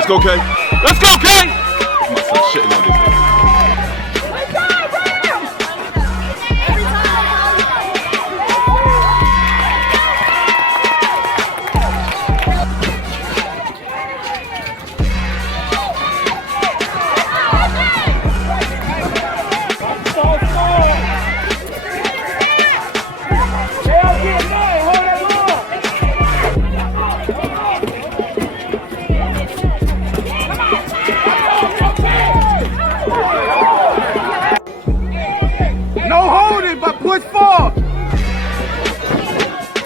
Let's go, Kay. Let's go, Kay! I'm about to start shitting on this thing. No holding, but push forward.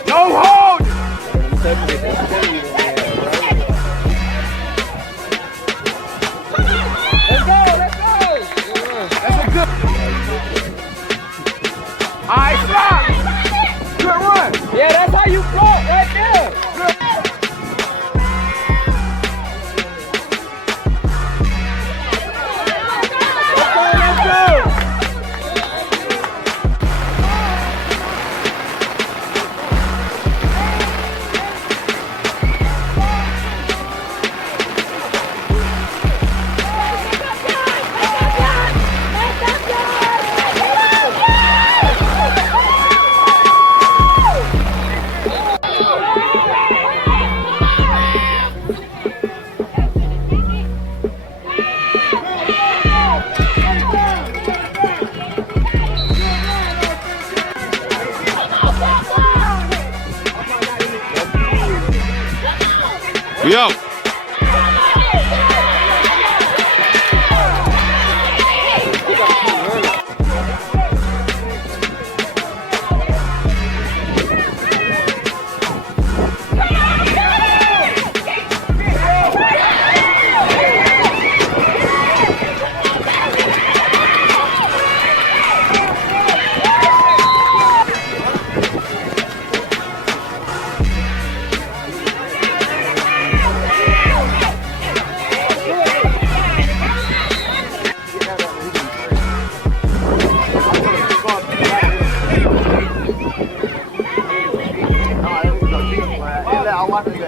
No holding. Let's go. That's a good. All right, stop. Good run. Yeah, that's how you float right there. Good. Let's go. We out. I want to go.